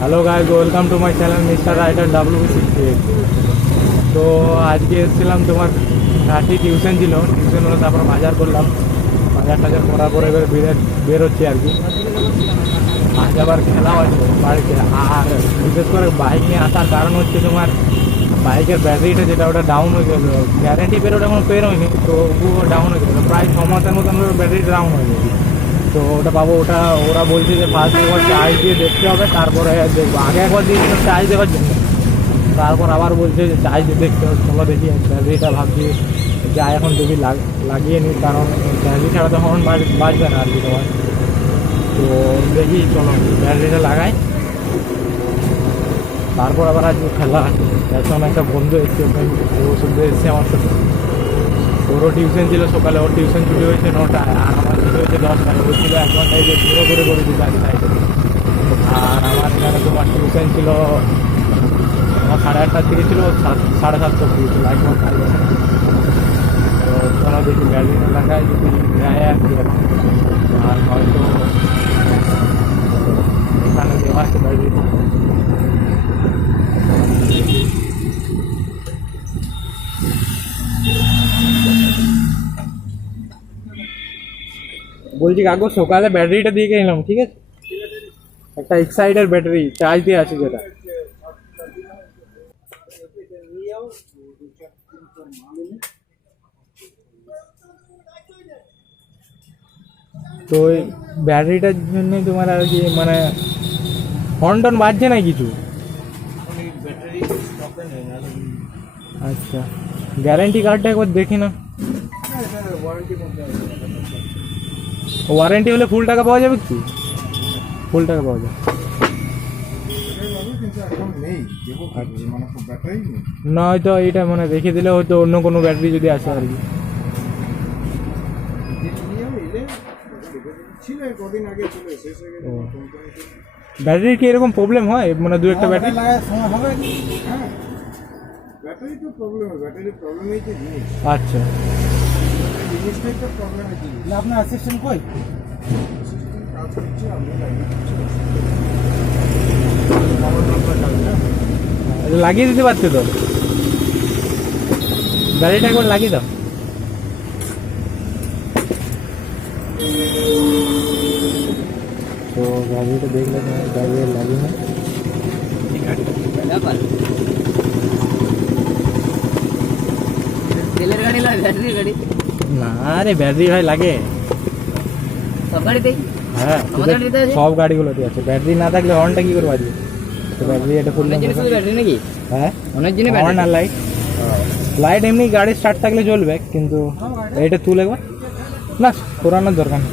Hello guys, welcome to my channel Mister Rider WB68। তো আজকে এসেছিলাম তোমার রাত্রি টিউশন ছিল, টিউশন হলো, তারপর বাজার করলাম। বাজার টাজার করার পরে এবার বেরোচ্ছি আর কি। আজ আবার খেলাও আছে বাড়িতে। আর বিশেষ করে বাইক নিয়ে আসার কারণ হচ্ছে তোমার বাইকের ব্যাটারিটা যেটা ওটা ডাউন হয়ে গেল। গ্যারেন্টি পেরোটা এখন পেরোয়নি, তো ওগুলো ডাউন হয়ে গেলো। প্রায় 6 মাসের মতন ব্যাটারিটা ডাউন হয়ে যাবে। তো ওটা পাবো, ওরা বলছে যে ফার্স্ট একবার চার্জ দিয়ে দেখতে হবে, তারপরে দেখবো। আগে একবার দিয়েছিলাম চার্জ দেওয়ার জন্য, তারপর আবার বলছে যে চার্জ দিয়ে দেখতে হবে। চলো দেখি, ব্যাটারিটা ভাবছি যা এখন দেখি লাগিয়ে নিই, কারণ ব্যাটারি ছাড়া তো হর্ন বাজবে না আর কি তোমার। তো দেখি, চলো ব্যাটারিটা লাগাই, তারপর আবার আজকে খেলা আছে। এখন একটা বন্ধু এসছে, ও শুধু এসছে আমার সাথে। ওরও টিউশন ছিল সকালে, ওর টিউশন ছুটি হয়েছে 9টায়, আর আমার ছুটি হয়েছে 10টায়। ও ছিল 1 ঘন্টায় যে পুরো করে দিচ্ছে আগে সাইডে। আর আমার এখানে তোমার টিউশন ছিল আমার 8:30 থেকে ছিল, 7:30 অব্দি ছিল, 1 ঘন্টা। তো চলো দেখি ব্যাটারিটা লাগাই, যদি নেয় আর কি। আর হয়তো এখানে দেওয়া আছে ব্যাটারিটা। বলছি কাকু, সকালে ব্যাটারিটা দিয়ে গেলাম, ঠিক আছে? একটা এক্সাইডের ব্যাটারি চার্জ দিয়ে আছে যেটা। তো ওই ব্যাটারিটার জন্য তোমার আর কি, মানে হর্ন টন বাজছে না কিছু? আচ্ছা, গ্যারেন্টি কার্ডটা একবার দেখি না। ওয়ারেন্টি হলে ফুল টাকা পাওয়া যাবে কি? ফুল টাকা পাওয়া যাবে না হয়তো এইটা, মানে রেখে দিলে হয়তো অন্য কোনো ব্যাটারি যদি আসে আর কি। ব্যাটারির কি এরকম প্রবলেম হয়, মানে দু একটা ব্যাটারি? আচ্ছা, আপনার অ্যাসিস্ট্যান্ট কই? লাগিয়ে দিতে পারছে তো, ব্যাটারিটা একবার লাগিয়ে দাও। তো ব্যাটারিটা দেখলে ব্যাটারি লাগিয়ে না, তেলের গাড়ি নয়, ব্যাটারির গাড়ি। না রে, ব্যাটারি ভাই লাগে সব গাড়িতেই। হ্যাঁ, আমাদের গাড়িতে আছে, সব গাড়িগুলোতে আছে। ব্যাটারি না থাকলে হর্নটা কি করে বাজবে? তো ব্যাটারি এটা ফুল অনেক জিনিস ব্যাটারি নাকি? হ্যাঁ, অনেক জিনিস হর্ন আর লাইট। লাইট এমনি গাড়ি স্টার্ট থাকলে চলবে, কিন্তু এটা তুলে একবার না, সরানোর দরকার নেই।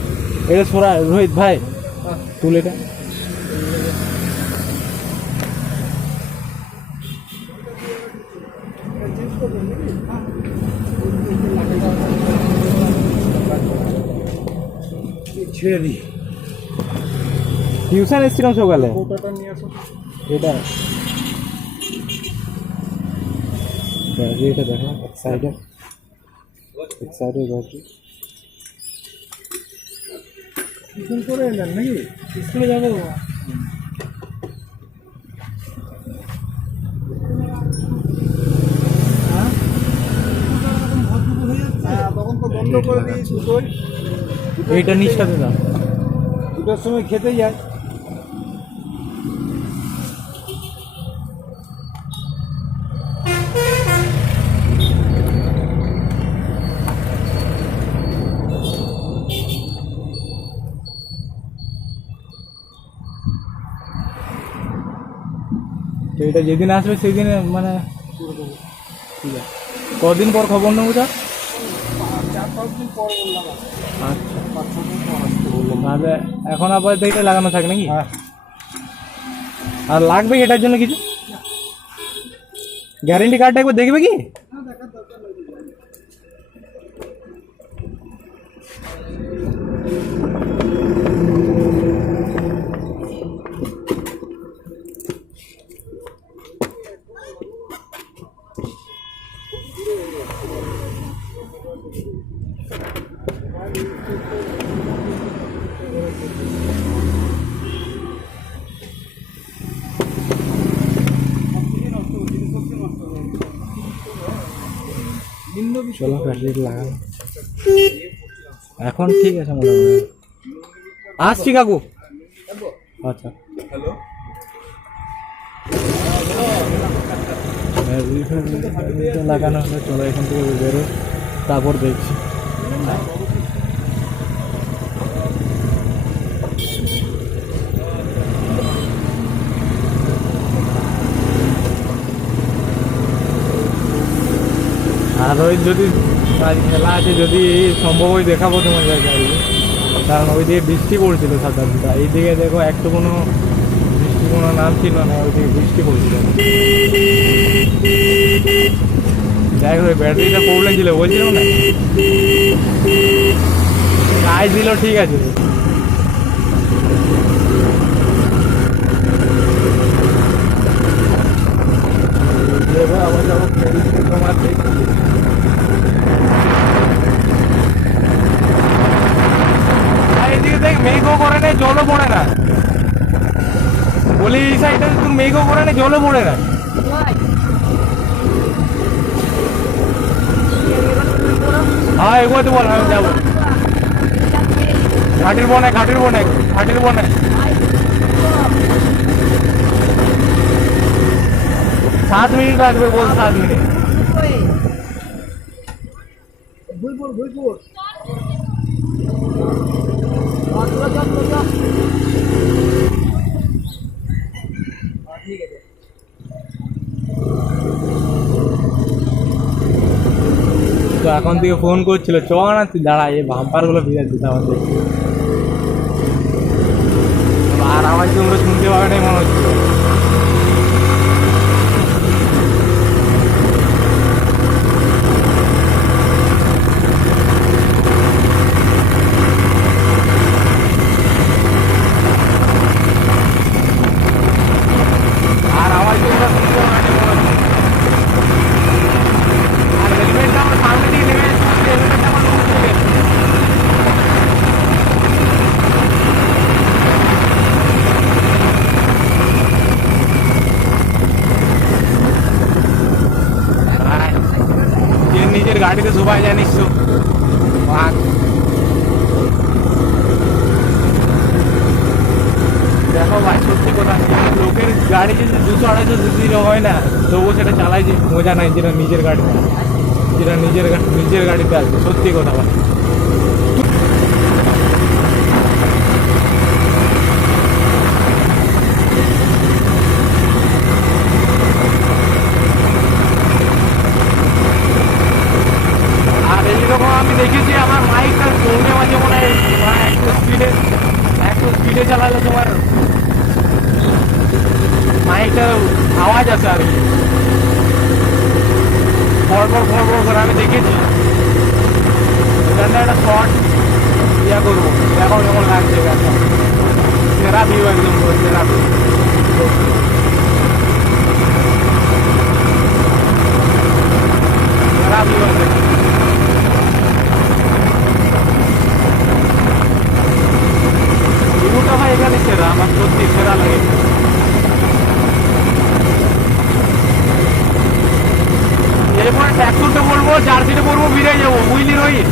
এটা সরা, রোহিত ভাই তুল এটা। ছেড়ে দিই। টিউশন এসেছিলাম সকালে, এটা ব্যাটারিটা দেখো, এক সাইডে ব্যাটারি। টিউশন করে এলেন নাকি? স্কুলে যাবো। তখন তো বন্ধ করে দিয়েছি। এইটা নিচটাতে দাও। 2টার সময় খেতে যায়। তো এটা যেদিন আসবে সেদিন মানে ঠিক আছে। কদিন পর খবর নেবো স্যার? 4-5 দিন পর বললাম। আচ্ছা, 5-6 দিন পর আসতে বললাম। তাহলে এখন আপাতত এটা লাগানো থাকে নাকি? হ্যাঁ। আর লাগবে এটার জন্য কিছু? গ্যারেন্টি কার্ডটা একবার দেখবে কি? চলো ব্যাটারি লাগানো এখন ঠিক আছে মোটামুটি আসছি কাকু আচ্ছা ব্যাটারিটা লাগানো হলে চলো এখান থেকে বেরো তারপর দেখছি আর ওই যদি আজ খেলা আছে যদি সম্ভব হয় দেখাবো তোমাদেরকে আর কি। কারণ ওই দিকে বৃষ্টি পড়ছিল সাতটা এইদিকে দেখো একটু কোনো বৃষ্টি কোনো নাম ছিল না ওইদিকে বৃষ্টি পড়ছিল দেখ ওই ব্যাটারিটা প্রবলেম ছিল বলছিলাম না কাজ দিল ঠিক আছে আবার যাবো তোমার দেখছি এইদিকে দেখ মেঘও করে নেই জলও পড়ে না বলি এই সাইডে তুই মেঘও করে নেই জলও পড়ে না হ্যাঁ এগোতে বল আমি যাবো ঘাটির বনে 7 মিনিট লাগবে বল 7 মিনিট তো এখন থেকে ফোন করছিল চ না তুই দাঁড়া এই বাম্পারগুলো বিরাট দিতে আমাদের আর আওয়াজ তোমরা শুনতে পাবে না মনে হচ্ছে আর আওয়াজ তোমরা শুনতে পাবে না মনে হচ্ছে আর হেলমেটটা আমার সামনে দিকে নেমে হেলমেটটা আমার মুখ থেকে নিজের গাড়িতে সবাই জানিস তো দেখো ভাই সত্যি কথা লোকের গাড়ি যদি 200-250 সিসির হয় না তবুও সেটা চালাই যে মজা নাই যেটা নিজের গাড়িতে নিজের গাড়িতে আছে সত্যি কথা ভাই আর এইরকম আমি দেখেছি আমার মাইকটা চলতে মাঝে মনে হয় একটু স্পিডে চালালে তোমার মাইকটা আওয়াজ আছে আর কি ফরফর করে আমি দেখেছি এখানে একটা শর্ট ইয়া করবো এখন যখন লাগছে গাছটা সেরা ভিউ একদম সেরা ভিউ সেরা ভিউ আছে ভিউটা ভাই এখানে সেরা আমার সত্যি সেরা লাগে এরপরে ট্যাক্সুরটা বলবো জার্সিটা বলবো বেরিয়ে যাবো বুঝলি রোহিত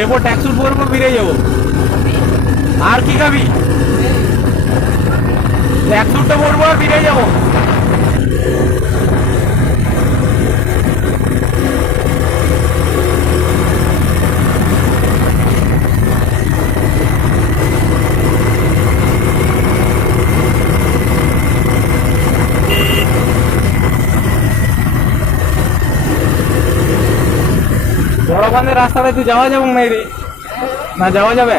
এরপর ট্যাক্সুর বলবো বেরিয়ে যাবো আর কি খাবি ট্যাক্সুরটা বলবো আর বেরিয়ে যাবো বড়বান্ধের রাস্তাটা একটু যাওয়া যাবে না রে না যাওয়া যাবে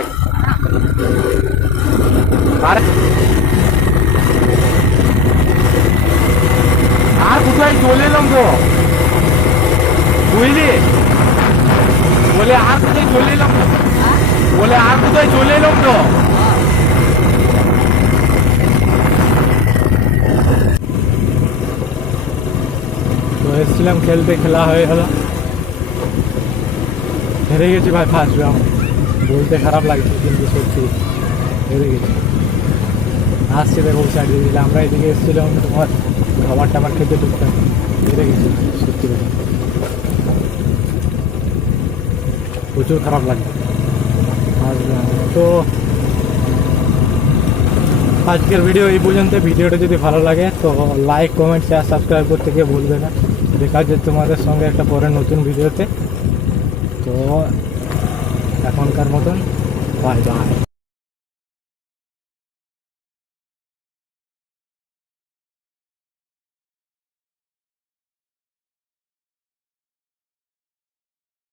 আর কোথায় চলে এলাম তো বুঝলি বলে আর কোথায় চলে এলাম তো এসেছিলাম খেলতে খেলা হয়ে গেল হেরে গেছি ভাই ফার্স্ট রাউন্ড বলতে খারাপ লাগছে কিন্তু সত্যি হেরে গেছি আসছে দেখো সাইড দিয়ে দিলে আমরা এদিকে এসেছিলাম তোমার খাবার টাবার খেতে টুকটাক এটা গেছি সত্যি কথা প্রচুর খারাপ লাগে আর তো আজকের ভিডিও এই পর্যন্ত। ভিডিওটা যদি ভালো লাগে তো লাইক কমেন্ট শেয়ার সাবস্ক্রাইব করতে গিয়ে ভুলবে না। দেখা হচ্ছে তোমাদের সঙ্গে একটা পরে নতুন ভিডিওতে। তো এখনকার মতন বাই বাই।